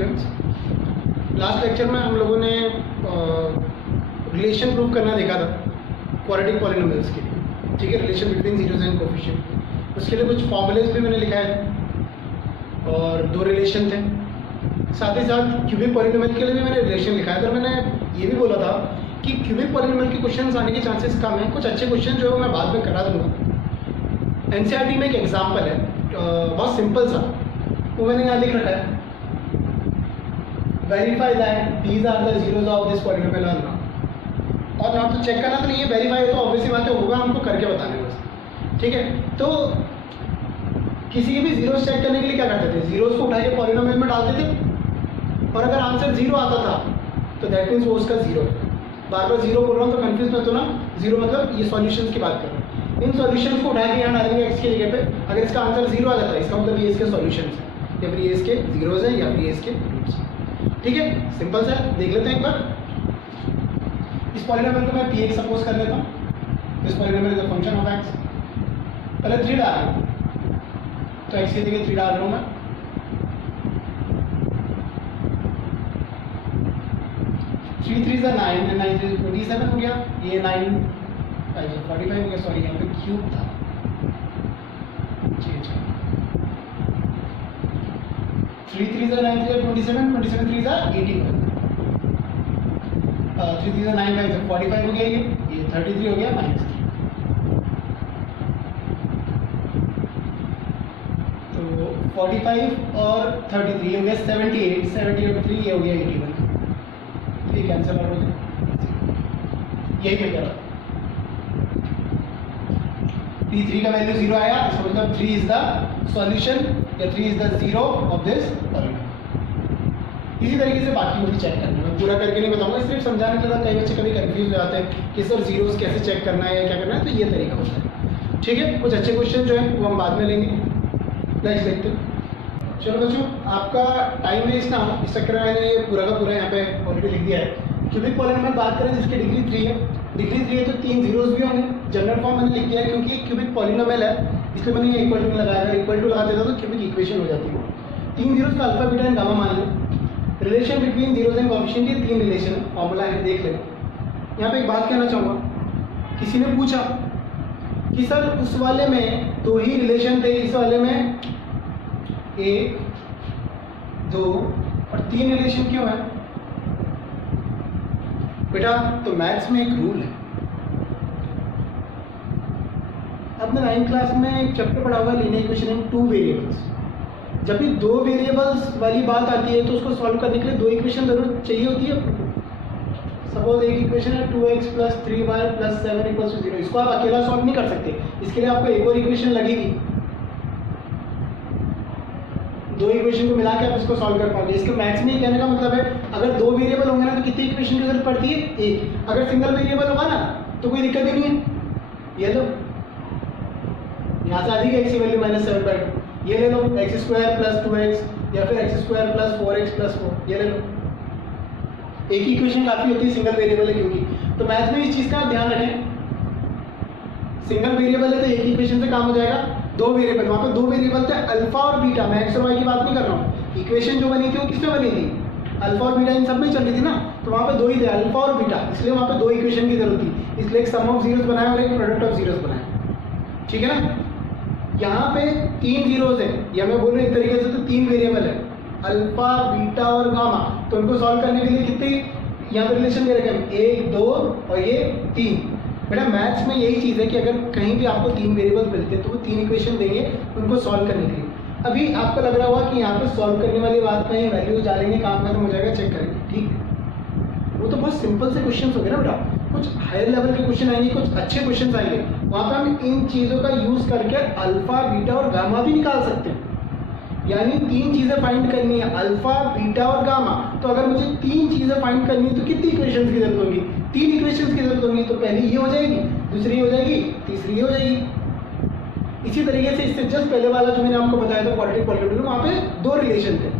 Students, last lecture में हम लोगों ने रिलेशन प्रूव करना देखा था क्वाड्रेटिक पॉलिनोमियल्स के लिए, ठीक है, relation between zeros and coefficient. उसके लिए कुछ फॉर्मूलेज भी मैंने लिखा है और दो रिलेशन थे। साथ ही साथ क्यूबिक पॉलिनोमियल के लिए भी मैंने रिलेशन लिखा है। तो मैंने ये भी बोला था कि क्यूबिक पॉलिनोमियल के क्वेश्चन आने के चांसेस कम है, कुछ अच्छे क्वेश्चन जो है मैं बाद में करा दूंगा। एनसीईआरटी में एक एग्जाम्पल है बहुत सिंपल सा, वो मैंने यहाँ लिख रखा है, verify that these are the zeros of this polynomial और नॉट। और नॉट तो चेक करना तो नहीं है, वेरीफाई तो ऑब्वियसली बात है होगा, हमको करके बताने बस, ठीक है। तो किसी के भी जीरोस चेक करने के लिए क्या करते थे, जीरोस को उठा के पॉलिनोमियल में डालते थे और अगर आंसर जीरो आता था तो दैट मीन्स वो उसका जीरो है। बार बार जीरो बोल रहा हूँ तो कंफ्यूज मत होना, जीरो मतलब ये सॉल्यूशंस की बात कर रहा हूँ। इन सॉल्यूशंस को उठा के यहाँ डालेंगे एक्स की जगह पे, अगर इसका आंसर जीरो आ जाता है इसका मतलब ये इसके सॉल्यूशंस है, या फिर ये इसके जीरोज है या फिर ये इसके रूट्स है, ठीक है। सिंपल सा देख लेते हैं एक बार। इस पॉलिनोमियल को मैं px सपोज कर लेता हूँ। This polynomial is a function of x. पहले 3 डाल रहा हूँ तो एक्स की जगह 3 डाल रहा हूँ मैं। 3 3 9 9 27 हो गया, ये 9 45 हो गया, सॉरी यहाँ पे क्यूब था, 3 3 9 27 27 3 81, 3 3 9 5 45 हो गया, ये 33 हो गया -3। तो 45 और 33 हो गया 78, 78 ये हो गया 81, ये कैंसिल हो गया, यही मैं कह रहा हूँ। P3 का वैल्यू 0 आया, इसका मतलब 3 इज द सॉल्यूशन या 3 is the zero of this polynomial. इसी तरीके से बाकी भी चेक करना, मैं पूरा करके नहीं बताऊंगा, सिर्फ समझाने के लिए। कई बच्चे कभी कंफ्यूज हो जाते हैं कि सर जीरोस कैसे चेक करना है या क्या करना है, तो ये तरीका होता है, ठीक है। कुछ अच्छे क्वेश्चन जो है वो हम बाद में लेंगे। नेक्स्ट देखते हैं। चलो बच्चों, आपका टाइम वेस्ट ना हो इस चक्कर में मैंने पूरा का पूरा यहाँ पे ऑलरेडी लिख दिया है। क्यूबिक पॉलिनोमियल बात करें जिसकी डिग्री 3 है, डिग्री 3 है तो 3 जीरोस भी होंगे। जनरल फॉर्म मैंने लिख दिया है क्योंकि क्यूबिक पॉलिनोमियल है, इसलिए मैंने ये इक्वल टू लगाया है। इक्वल टू लगा देता तो क्यूबिक इक्वेशन हो जाती है। 3 जीरोस का अल्फा बीटा एंड गामा मान लो। Relation between zeros and coefficient, ये 3 रिलेशन है, फॉर्मूला है, देख लेना। यहाँ पे एक बात कहना चाहूँगा, किसी ने पूछा कि सर उस वाले में 2 ही रिलेशन थे, इस वाले में 1 2 और 3 रिलेशन क्यों है बेटा? तो मैथ्स में एक रूल है। अब मैं 9th क्लास में एक चैप्टर पढ़ा हुआ लीनियर इक्वेशन इन 2 वेरिएबल्स। जब भी 2 वेरिएबल्स वाली बात आती है तो उसको सॉल्व करने के लिए 2 इक्वेशन जरूर चाहिए होती है। सपोज एक इक्वेशन है 2x + 3y + 7 = 0। इसको आप अकेला सॉल्व नहीं कर सकते, इसके लिए आपको एक और इक्वेशन लगेगी। 2 इक्वेशन को मिला के आप इसको सॉल्व कर पाओगे। इसके मैथ्स में कहने का मतलब है, अगर 2 वेरिएबल होंगे ना तो कितनी इक्वेशन की जरूरत पड़ती है? एक। अगर सिंगल वेरिएबल होगा ना तो कोई दिक्कत ही नहीं है। ये लो, यहाँ से आ जाएगी x की वैल्यू -7/2, ये ले लो x² + 2x या फिर x² + 4x + 4, ये ले लो। एक ही इक्वेशन काफी होती है, सिंगल वेरिएबल है क्योंकि। तो मैथ्स में इस चीज का आप ध्यान रखें, सिंगल वेरिएबल है तो एक इक्वेशन से काम हो जाएगा। 2 वेरिएबल, वहाँ पे 2 वेरिएबल थे अल्फा और बीटा। मैं एक्स और वाई की बात नहीं कर रहा हूँ। इक्वेशन जो बनी थी वो किसमें बनी थी? अल्फा और बीटा इन सब में चल रही थी ना, तो वहाँ पे 2 ही थे, अल्फा और बीटा, इसलिए वहाँ पे 2 इक्वेशन की जरूरत थी। इसलिए एक सम ऑफ जीरोस बनाया और एक प्रोडक्ट ऑफ जीरोस बनाया, ठीक है ना। यहाँ पे 3 जीरोस है, या मैं बोल रहा हूँ एक तरीके से तो 3 वेरिएबल है, अल्फा बीटा और गामा। तो उनको सॉल्व करने के लिए कितने यहाँ पे रिलेशन दे रखे हैं? 1 2 और ये 3। बेटा मैथ्स में यही चीज़ है कि अगर कहीं भी आपको 3 वेरिएबल मिलते हैं तो वो 3 इक्वेशन देंगे उनको सॉल्व करने के लिए। अभी आपको लग रहा होगा कि यहाँ पे सॉल्व करने वाली बात में वैल्यूज डालेंगे, काम खत्म हो जाएगा, चेक करेंगे, ठीक। वो तो बहुत सिंपल से क्वेश्चन हो गए ना बेटा। कुछ हायर लेवल के क्वेश्चन आएंगे, कुछ अच्छे क्वेश्चन आएंगे, वहाँ पर हम इन चीज़ों का यूज करके अल्फा बीटा और गामा भी निकाल सकते हैं। यानी 3 चीज़ें फाइंड करनी है, अल्फा बीटा और गामा। तो अगर मुझे 3 चीज़ें फाइंड करनी है तो कितनी इक्वेशंस की जरूरत होगी? 3 इक्वेशंस की जरूरत होगी। तो पहली ये हो जाएगी, दूसरी हो जाएगी, तीसरी ये हो जाएगी। इसी तरीके से इससे जस्ट पहले वाला जो मैंने आपको बताया था क्वाड्रेटिक पॉलिनोमियल, वहाँ पे 2 रिलेशन थे।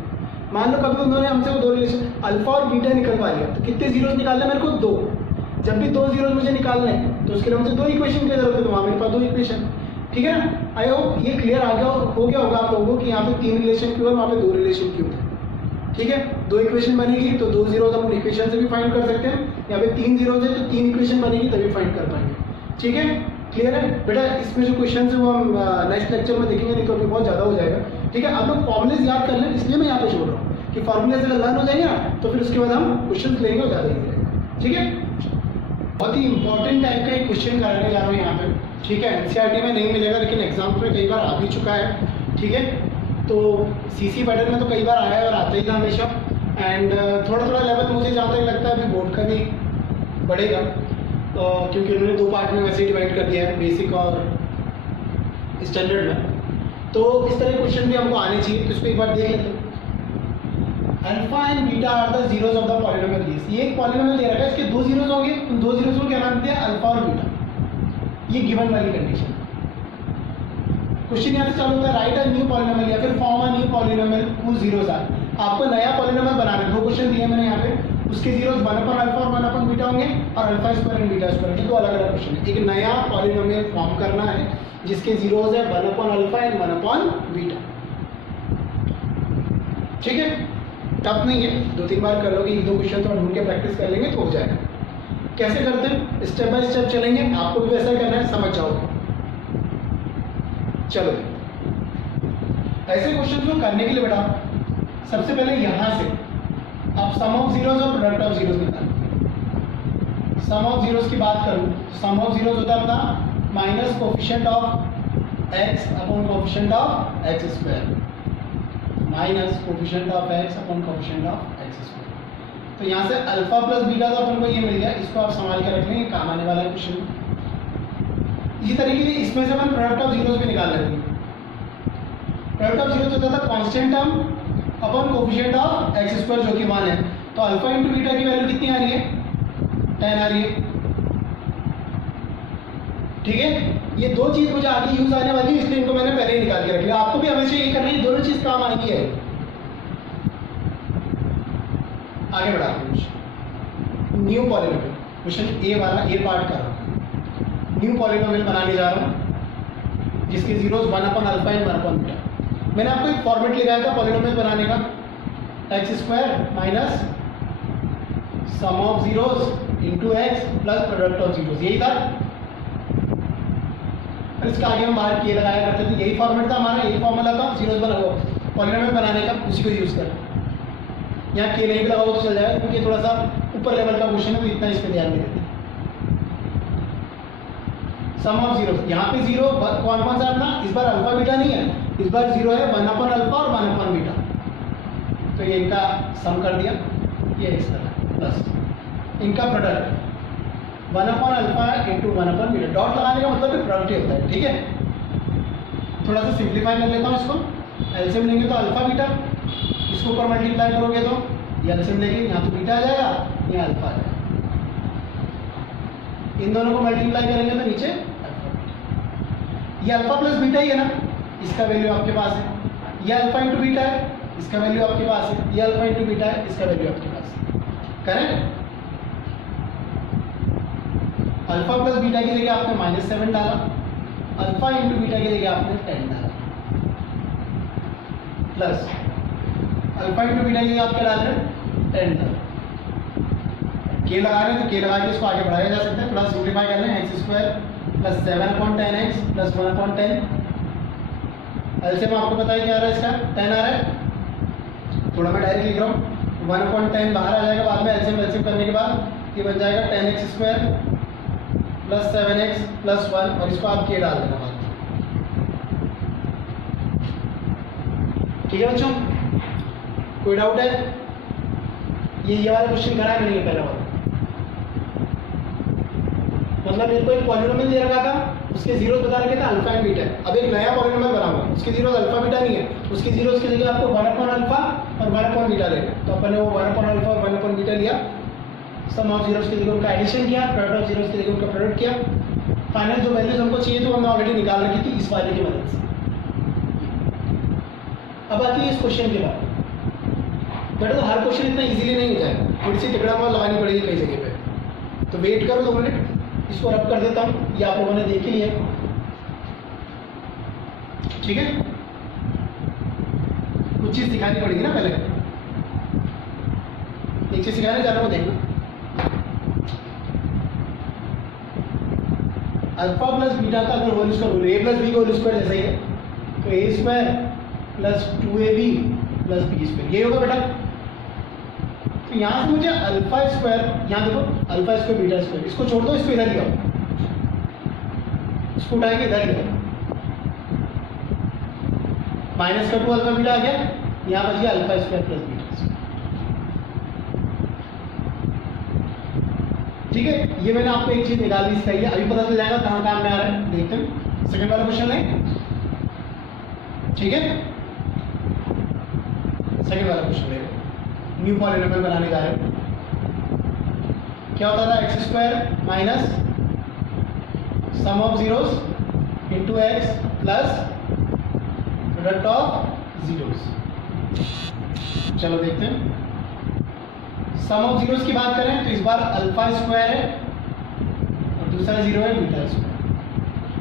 मान लो कभी उन्होंने हमसे वो 2 रिलेशन अल्फा और बीटा निकलवा लिया, तो कितने जीरोस निकालने मेरे को? 2। जब भी 2 जीरोस मुझे निकालने हैं तो उसके लिए मुझे 2 इक्वेशन की जरूरत है, तो वहाँ मेरे पास 2 इक्वेशन, ठीक है ना। आई होप ये क्लियर आ गया हो गया होगा आप लोगों को कि यहाँ पे 3 रिलेशन क्यों है, वहाँ पे 2 रिलेशन क्यों है, ठीक है, 2 इक्वेशन बनेगी तो 2 जीरोज हम इक्वेशन से भी फाइंड कर सकते हैं, यहाँ पे 3 जीरोज है तो 3 इक्वेशन बनेगी तभी फाइंड कर पाएंगे। ठीक है, क्लियर है बेटा? इसमें जो क्वेश्चन है वो हम नेक्स्ट लेक्चर में देखेंगे, नहीं तो अभी बहुत ज़्यादा हो जाएगा। ठीक है, आप लोग फॉर्मुलेज याद कर लें, इसलिए मैं यहाँ पे छोड़ रहा हूँ कि फॉर्मुलेज अगर लर्न हो जाएंगे ना तो फिर उसके बाद हम क्वेश्चन लेंगे और ज़्यादा ही रहेगा। ठीक है, बहुत ही इंपॉर्टेंट टाइप का एक क्वेश्चन कराने जा रहा हूँ यहाँ पे। ठीक है, एनसीईआरटी में नहीं मिलेगा लेकिन एग्जाम में कई बार आ भी चुका है। ठीक है, तो सीसी पैटर्न में तो कई बार आया है और आता ही था हमेशा। एंड थोड़ा थोड़ा लेवल मुझे जहाँ तक लगता है अभी बोर्ड का भी बढ़ेगा, क्योंकि उन्होंने 2 पार्ट में वैसे डिवाइड कर दिया है, बेसिक और स्टैंडर्ड में। तो इस तरह के क्वेश्चन भी हमको आने चाहिए, तो इसको एक बार देख लेते हैं। Alpha and beta are the zeros of the polynomial this. ये एक पॉलिनोमियल दे रखा है, इसके 2 जीरोज होंगे, उन 2 जीरोज को क्या नाम दिया? अल्फा और बीटा। ये गिवन वाली कंडीशन। क्वेश्चन यहाँ से चालू होता है, राइट अ न्यू पॉलिनोमियल या फिर form a new polynomial whose zeros are. आपको नया पॉलिनोमियल बनाना है। 2 क्वेश्चन दिए मैंने यहाँ पे, उसके जीरोज 1 अपॉन अल्फा और 1 अपॉन बीटा होंगे, और alpha square and beta square. ये 2 अलग अलग क्वेश्चन है। एक नया पॉलिनोमियल फॉर्म करना है जिसके जीरोज है 1 upon alpha and 1 upon beta. ठीक है, टफ नहीं है, 2-3 बार कर लोगे, 1-2 क्वेश्चन तो ढूंढ के प्रैक्टिस कर लेंगे तो हो जाएगा। कैसे करते हैं? स्टेप बाय स्टेप चलेंगे, आपको भी वैसा करना है, समझ जाओगे। चलो, ऐसे क्वेश्चन को करने के लिए बेटा सबसे पहले यहां से आप सम ऑफ जीरोज और प्रोडक्ट ऑफ जीरोज निकालें। सम ऑफ जीरोज की बात करूं, सम ऑफ जीरोज होता है अपना minus coefficient of x upon coefficient of x square, minus coefficient of x upon coefficient of x square. तो यहाँ से अल्फा प्लस बीटा तो अपन को ये मिल गया, इसको आप संभाल के रख लेंगे, काम आने वाला है क्वेश्चन। इसी तरीके से इसमें से अपन प्रोडक्ट ऑफ जीरोज भी निकाल लेते हैं। प्रोडक्ट ऑफ जीरोज होता था constant term upon coefficient of x square जो कि 1 है। तो अल्फा इंटू बीटा की वैल्यू कितनी आ रही है? 10 आ रही है। ठीक है, ये 2 चीज मुझे आगे यूज आने वाली है, इसलिए इनको मैंने पहले ही निकाल के रख लिया। आपको भी हमेशा ये करना है, दोनों चीज काम आएगी है। आगे बढ़ाते हैं। न्यू पॉलिनोमियल, क्वेश्चन ए वाला, ए पार्ट कर रहा हूं। न्यू पॉलिनोमियल बनाने जा रहा हूं जिसके zeros 1 upon alpha and 1 upon beta. मैंने आपको एक फॉर्मेट लगाया था पॉलिनोमियल बनाने का, x square minus sum of zeros into x plus product of zeros, यही था। और इसका आगे हम बाहर के लगाया करते थे, यही फॉर्मेट था हमारा, यही फॉर्मूला था जीरोज बना हुआ पॉलिनोमियल बनाने का, उसी को यूज कर। यहाँ के नहीं भी लगा तो चल जाएगा, क्योंकि थोड़ा सा ऊपर लेवल का क्वेश्चन है, तो इतना इस पर ध्यान नहीं देते। सम ऑफ जीरो, यहाँ पे जीरो कौन कौन सा अपना, इस बार अल्फा बीटा नहीं है, इस बार जीरो है 1 अपॉन अल्फा और 1 अपॉन बीटा। तो ये इनका सम कर दिया, ये इस तरह प्लस इनका product 1 upon alpha into 1 upon beta. Dot लगाने का मतलब कि प्रोडक्ट ही होता है। ठीक है, थोड़ा सा सिंप्लीफाई कर लेता हूँ इसको। एलसीएम लेंगे तो अल्फा बीटा, इसको ऊपर मल्टीप्लाई करोगे तो ये एलसीएम लेंगे, यहाँ तो बीटा आ जाएगा, यहाँ अल्फा आ जाएगा। इन दोनों को मल्टीप्लाई करेंगे तो नीचे ये अल्फा प्लस बीटा ही है ना, इसका वैल्यू आपके पास है। ये अल्फा इंटू बीटा है, इसका वैल्यू आपके पास है। ये अल्फा इंटू बीटा है, इसका वैल्यू आपके पास है। करेक्ट? अल्फा प्लस बीटा की जगह आपने -7 डाला, अल्फा इंटू बीटा की जगह आपने 10 डाला, प्लस अल्फा इंटू बीटा की जगह आप क्या डाल रहे हैं? 10 डाल। के लगा रहे हैं तो के लगा के इसको आगे बढ़ाया जा सकता है। प्लस सिंप्लीफाई कर लें, x square plus 7 upon 10x plus 1 upon 10। LCM आपको पता है क्या आ रहा है इसका? 10 आ रहा है। थोड़ा मैं डायरेक्ट लिख रहा हूँ, 1 अपॉन 10 बाहर आ जाएगा बाद में, एलसीएम करने के बाद ये बन जाएगा 10x square plus 7x plus 1, और इसको आप के डाल देना बाद में। ठीक है बच्चों, कोई डाउट है? ये वाला क्वेश्चन करा है मैंने पहला वाला। मतलब मेरे को एक पॉलिनोमियल दे रखा था, उसके जीरोस बता रखे थे अल्फा एंड बीटा। अब एक नया पॉलिनोमियल बना हुआ, उसके जीरोस अल्फा बीटा नहीं है, उसके जीरोस की जगह आपको 1 अपॉन अल्फा और 1 अपॉन बीटा लेना। तो अपन ने वो 1 अपॉन अल्फा और 1 अपॉन बीटा लिया, सम ऑफ जीरोस की जगह उनका एडिशन किया, प्रोडक्ट ऑफ जीरोस की जगह उनका प्रोडक्ट किया। फाइनल जो वैल्यूज हमको चाहिए तो हमने ऑलरेडी निकाल रखी थी इस वाले की मदद से। अब आती है इस क्वेश्चन के बाद। बेटा तो हर क्वेश्चन इतना इजीली नहीं हो जाएगा, थोड़ी सी टिकड़ा मार लगानी पड़ेगी कई जगह पे। तो वेट करो 2 मिनट, इसको रब कर देता हूँ, ये आप लोगों ने देख ही लिया। ठीक है, कुछ चीज़ दिखानी पड़ेगी ना पहले। एक चीज सिखाने जा रहा हूँ, देखना। अल्फा प्लस बीटा का अगर होल स्क्वायर बोलो, ए प्लस बी का होल स्क्वायर जैसा ही है, तो a square plus 2ab plus b square, ये होगा बेटा। तो यहाँ से मुझे अल्फा स्क्वायर, यहाँ देखो अल्फा स्क्वायर बीटा स्क्वायर, इसको छोड़ दो, इसको इधर लियाओ, इसको उठाएंगे इधर लियाओ, माइनस का 2 अल्फा बीटा आ गया, यहाँ बच गया alpha square plus beta square. ठीक है, ये मैंने आपको एक चीज निकाल दी सिखाई है, अभी पता चल जाएगा कहाँ काम में आ रहा है। देखते हैं सेकंड वाला क्वेश्चन है, ठीक है। सेकंड वाला क्वेश्चन है, न्यू पॉलिनोमियल बनाने जा रहे हैं। क्या होता था, x square minus sum of zeros into x plus product of zeros. चलो देखते हैं, सम ऑफ जीरोस की बात करें तो इस बार अल्फा स्क्वायर है और दूसरा जीरो है बीटा स्क्वायर,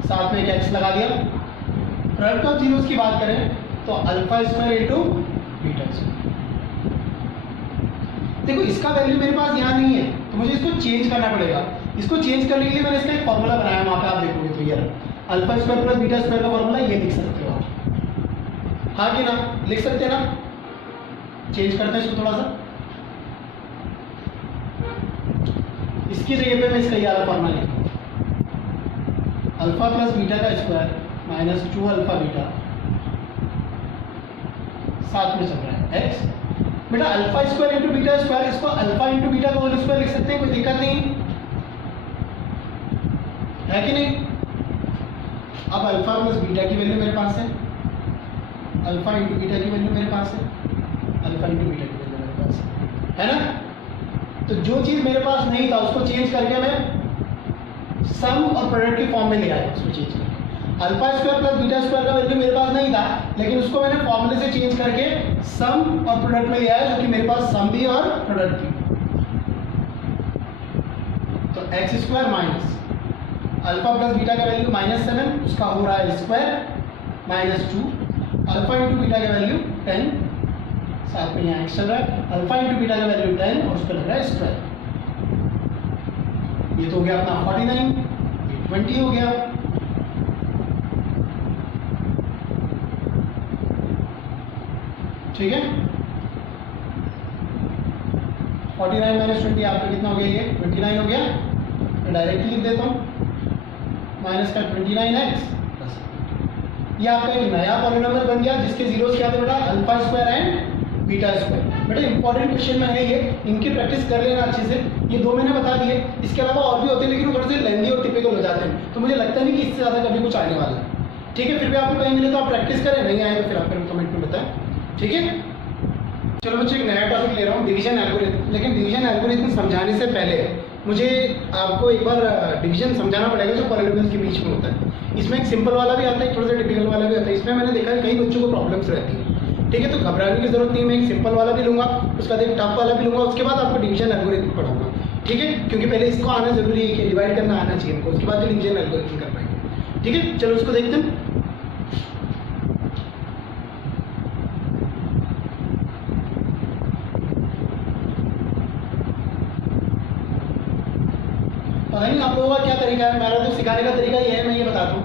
साथ में एक एक्स लगा दिया। प्रोडक्ट ऑफ जीरोस की बात करें तो alpha square into beta square. देखो इसका वैल्यू मेरे पास यहाँ नहीं है, तो मुझे इसको चेंज करना पड़ेगा। इसको चेंज करने के लिए मैंने इसका एक फॉर्मूला बनाया, वहाँ पे आप देखोगे तो ये alpha square plus beta square का फॉर्मूला ये लिख सकते हो आप, हाँ कि ना, लिख सकते हैं ना। चेंज करते हैं इसको थोड़ा सा, इसकी जगह पे मैं इसका ये वाला फॉर्मूला लिखूँ, अल्फा प्लस बीटा का स्क्वायर माइनस 2 अल्फा बीटा, साथ में चल रहा है एक्स। बेटा alpha square into beta square, इसको अल्फा इंटू बीटा का होल स्क्वायर लिख सकते हैं, कोई दिक्कत नहीं है कि नहीं। अब अल्फा प्लस बीटा की वैल्यू मेरे पास है, अल्फा इंटू बीटा की वैल्यू मेरे पास है, अल्फा इंटू बीटा की वैल्यू मेरे पास है ना। तो जो चीज मेरे पास नहीं था उसको चेंज करके मैं सम और प्रोडक्ट के फॉर्म में ले आया, उसको चेंज करके। Alpha square plus beta square का वैल्यू मेरे पास नहीं था, लेकिन उसको मैंने फॉर्मूले से चेंज करके सम और प्रोडक्ट में ले आया, जो कि मेरे पास सम भी और प्रोडक्ट भी। तो x square minus alpha plus beta का वैल्यू -7, उसका हो रहा है स्क्वायर -2, अल्फा इंटू बीटा का वैल्यू 10, साथ में यहाँ एक्स चल रहा है, अल्फा इंटू बीटा का वैल्यू 10 और उस पर लग रहा है स्क्वायर। ये तो हो गया अपना 49, 20 हो गया। ठीक है, 49 माइनस 20 आपका कितना हो गया, ये 29 हो गया। मैं डायरेक्टली लिख देता हूँ, माइनस का 29x, ये आपका एक नया पॉलिनोमियल बन गया जिसके जीरोस क्या थे बेटा, alpha square and beta square. बेटा इंपॉर्टेंट क्वेश्चन में है ये, इनकी प्रैक्टिस कर लेना अच्छे से। ये दो मैंने बता दिए, इसके अलावा और भी होते हैं लेकिन वो थोड़े से लेंदी और टिपिकल हो जाते हैं, तो मुझे लगता नहीं कि इससे ज़्यादा कभी कुछ आने वाला है। ठीक है, फिर भी आपको कहीं मिले तो आप प्रैक्टिस करें, नहीं आए तो फिर आप कमेंट में बताएं। ठीक है, चलो बच्चों एक नया टॉपिक ले रहा हूँ, डिवीजन एल्गोरिथम। लेकिन डिवीजन एल्गोरिथम समझाने से पहले मुझे आपको एक बार डिवीजन समझाना पड़ेगा जो पॉलिनोमियल्स के बीच में होता है। इसमें एक सिंपल वाला भी आता है, थोड़ा सा टिपिकल वाला भी आता है। इसमें मैंने देखा है कई बच्चों को प्रॉब्लम्स रहती है। ठीक है, तो घबराने की जरूरत नहीं, मैं एक सिंपल वाला भी लूंगा, उसका एक टफ वाला भी लूंगा, उसके बाद आपको डिवीजन एल्गोरिथम पढ़ाऊंगा। ठीक है, क्योंकि पहले इसको आना जरूरी है कि डिवाइड करना आना चाहिए हमको, उसके बाद डिवीजन एल्गोरिथम कर पाएंगे। ठीक है, चलो उसको देखते हैं। पता नहीं आप लोगों का क्या तरीका है, मेरा तो सिखाने का तरीका ये है, मैं ये बताता हूँ।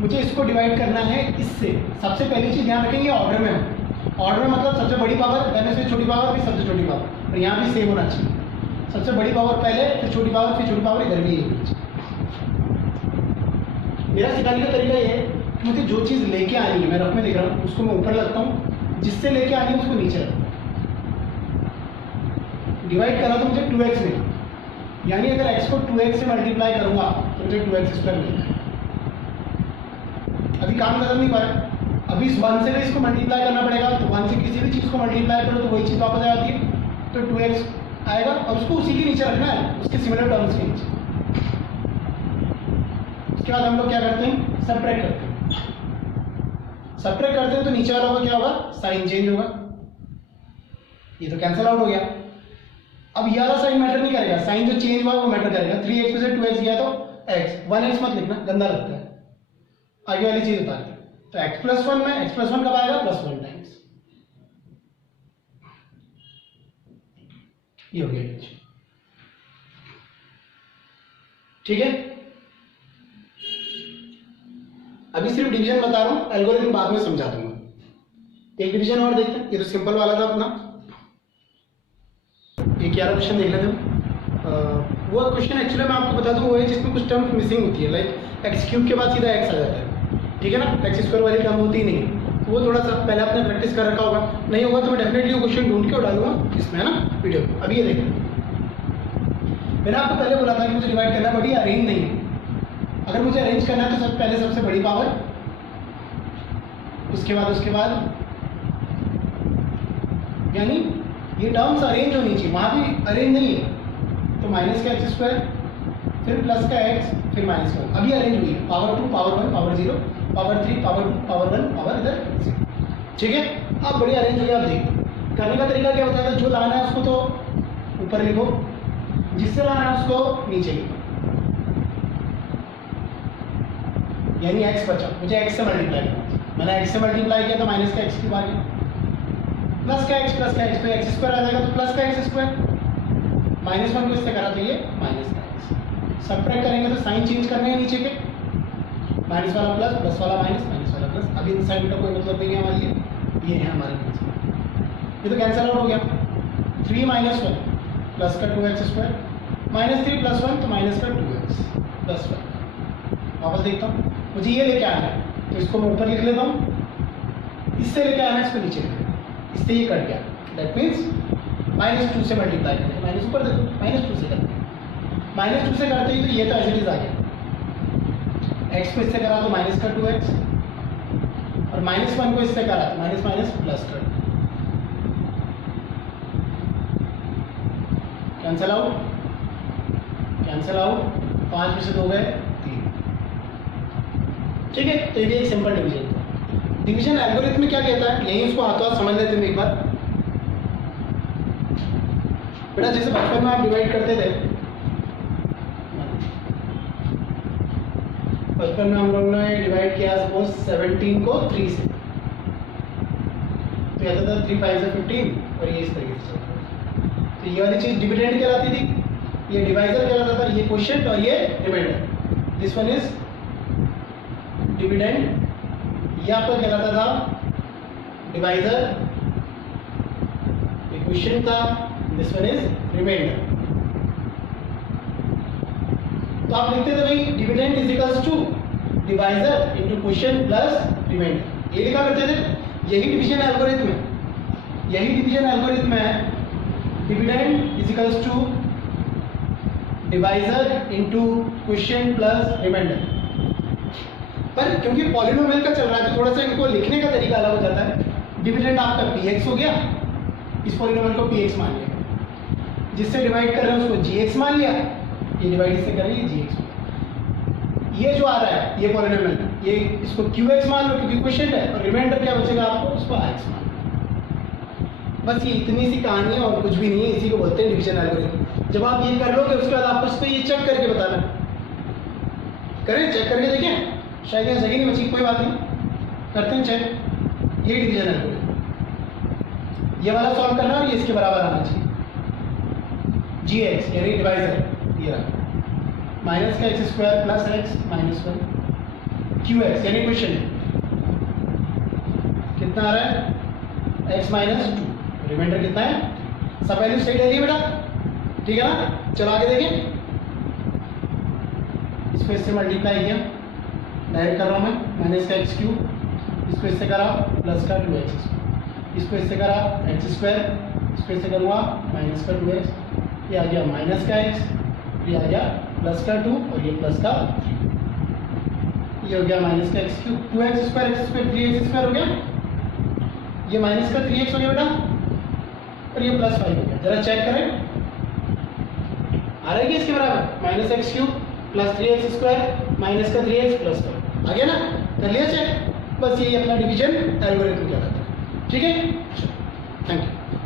मुझे इसको डिवाइड करना है इससे। सबसे पहली चीज़ ध्यान रखेंगे ऑर्डर में हो। ऑर्डर में मतलब सबसे बड़ी पावर, पहले से छोटी पावर, फिर सबसे छोटी पावर, और यहाँ भी सेम होना चाहिए। सबसे बड़ी पावर पहले, फिर छोटी पावर, फिर छोटी पावर, इधर भी यही होनी चाहिए। मेरा सिखाने का तरीका ये है कि मुझे जो चीज़ लेके आनी है, मैं रफ में लिख रहा हूँ, उसको मैं ऊपर लगता हूँ, जिससे लेके आनी है उसको नीचे रखता हूँ। डिवाइड करा तो मुझे 2x मिला, यानी अगर x को 2x से मल्टीप्लाई करूंगा तो मुझे 2x स्क्वायर मिलेगा। अभी काम खत्म नहीं पाया, अभी इस 1 से भी इसको मल्टीप्लाई करना पड़ेगा, तो 1 से किसी भी चीज़ को मल्टीप्लाई करो तो वही चीज़ वापस आ जाती है, तो 2x आएगा और उसको उसी के नीचे रखना है, उसके सिमिलर टर्म्स के नीचे। उसके बाद हम लोग क्या करते हैं, सबट्रैक्ट करते हैं। सबट्रैक्ट करते हैं तो नीचे वाला होगा क्या होगा, साइन चेंज होगा, ये तो कैंसिल आउट हो गया। अब ये वाला साइन मैटर नहीं करेगा, साइन जो चेंज हुआ वो मैटर करेगा। 3x में से 2x गया तो x, 1x मत लिखना, गंदा लगता है, आगे वाली चीज बता दी। तो x प्लस 1 में x प्लस 1 कब आएगा, +1 टाइम्स। ये हो गया, ठीक है। अभी सिर्फ डिवीजन बता रहा हूं, एल्गोरिथम बाद में समझा दूंगा। एक डिवीजन और देखते हैं, ये तो सिंपल वाला था अपना। एक 11 क्वेश्चन देख लेते हैं। वो क्वेश्चन एक्चुअली मैं आपको बता दूं वो है जिसमें कुछ टर्म मिसिंग होती है, लाइक एक्स क्यूब के बाद सीधा एक्स आ जाता है, ठीक है ना। एक्स स्क्वायर वाली टर्म होती ही नहीं, वो थोड़ा सा पहले आपने प्रैक्टिस कर रखा होगा, नहीं होगा तो मैं डेफिनेटली वो क्वेश्चन ढूंढ के डालूंगा इसमें, है ना, वीडियो। अभी ये देखें, मैंने आपको पहले बोला था कि मुझे डिवाइड करना बड़ी अरेंज नहीं है। अगर मुझे अरेंज करना है तो पहले सबसे बड़ी पावर, उसके बाद यानी ये टर्म्स अरेंज होनी चाहिए, वहां भी अरेंज नहीं है तो माइनस का एक्स स्क्वायर, फिर प्लस का एक्स, फिर माइनस का, अभी अरेंज हुई है, power 2, power 1, power 0, power 3, power 2, power 1, power इधर 0, ठीक है। अब बड़ी अरेंज हुई, आप देखो करने का तरीका क्या होता है, जो लाना है उसको तो ऊपर लिखो, जिससे लाना है उसको नीचे लिखो, यानी x बचा, मुझे x से मल्टीप्लाई करना, मैंने x से मल्टीप्लाई किया तो माइनस का एक्स क्यूब आ गया, प्लस का x तो एक्स स्क्वायर आ जाएगा, तो प्लस का एक्स स्क्वायर, माइनस 1 को इससे करा तो ये माइनस का एक्स, सबट्रैक्ट करेंगे तो साइन चेंज करने हैं नीचे के, माइनस वाला प्लस, प्लस वाला माइनस, माइनस वाला प्लस, अभी इन साइन का कोई मतलब नहीं है हमारे लिए, ये है हमारे पास, ये तो कैंसिल आउट हो गया। 3 माइनस 1 प्लस का 2x स्क्वायर, माइनस 3 प्लस 1 तो माइनस का 2x प्लस 1। वापस देखता हूँ, मुझे ये लेके आना है तो इसको मैं ऊपर लिख लेता हूँ, इससे लेके आना है इसको नीचे लिख लेता हूँ, इससे ये कट गया, दैट मीन्स माइनस 2 से मल्टीप्लाई करें, माइनस ऊपर देखो, माइनस 2 से करते हैं, माइनस 2 से करते ही तो ये तो एज इट इज आ गया, एक्स को इससे करा तो माइनस का 2x, और माइनस 1 को इससे करा तो माइनस माइनस प्लस का, कैंसल आउट, कैंसल आउट, 5 में से 2 गए 3, ठीक है। तो ये एक सिंपल डिवीजन था। डिवीजन एल्गोरिथम में क्या कहता है, यही उसको हाथों हाथ समझ लेते हैं एक बार। बेटा जैसे बचपन में आप डिवाइड करते थे, बचपन में हम लोग ने डिवाइड किया सपोज 17 को 3 से, तो आता था 3 5 15, और ये इस तरीके से चलता था। तो ये वाली चीज डिविडेंड कहलाती थी, ये डिवाइजर कहलाता था, ये क्वोशिएंट और ये reminder, this one is dividend, ये आपका कहलाता था डिवाइजर, ये क्वोशिएंट था, दिस वन इज रिमाइंडर। तो आप लिखते थे भाई dividend is equals to divisor into quotient plus reminder, ये लिखा करते थे। यही डिवीजन एल्गोरिथम है, यही डिवीजन एल्गोरिथम है, dividend is equals to divisor into quotient plus reminder. पर क्योंकि पॉलिनोमियल का चल रहा है तो थोड़ा सा इनको लिखने का तरीका अलग हो जाता है। डिविडेंड आपका px हो गया, इस पॉलिनोमियल को px मान लिया, जिससे डिवाइड कर रहे हैं उसको gx मान लिया, ये डिवाइड इससे करेंगे gx। ये जो आ रहा है ये पॉलिनोमियल, ये इसको qx मान लो क्योंकि क्वोशिएंट है, और रिमाइंडर क्या बचेगा आपको, उसको rx मान लो। बस ये इतनी सी कहानी है और कुछ भी नहीं है, इसी को बोलते हैं डिवीजन एल्गोरिथम। जब आप ये कर लोगे उसके बाद आपको इसको ये चेक करके बताना, करें चेक करके देखें, शायद यहाँ जगह नहीं बची, कोई बात नहीं, करते हैं चेक। ये डिवीजन एल्गोरिथम, ये वाला सॉल्व करना और ये इसके बराबर आना चाहिए, gx यानी डिवाइजर, ये रहा माइनस का x square plus x minus 1, qx यानी क्वोशिएंट कितना आ रहा है, x माइनस 2, रिमाइंडर कितना है, सब वैल्यू सही ले ली बेटा, ठीक है ना। चलो आगे देखें, इसको इससे मल्टीप्लाई किया, डायरेक्ट कर रहा हूँ मैं, माइनस का एक्स क्यूब, इसको इससे करा प्लस का 2x, इसको इससे करा एक्स स्क्वायर, इसको इससे करूँगा माइनस का 2x, ये आ गया माइनस का x, ये आ गया प्लस का 2 और ये प्लस का 3, ये हो गया माइनस का x cube, 2x square x square 3x square हो गया, ये माइनस का 3x हो गया बेटा, और ये प्लस 5 हो गया। जरा चेक करें आ रहा है कि इसके बराबर, minus x cube plus 3x square minus का 3x प्लस का, आ गया ना, कर लिया चेक। बस यही अपना डिवीजन एल्गोरिथम कहलाता है, ठीक है। Thank you.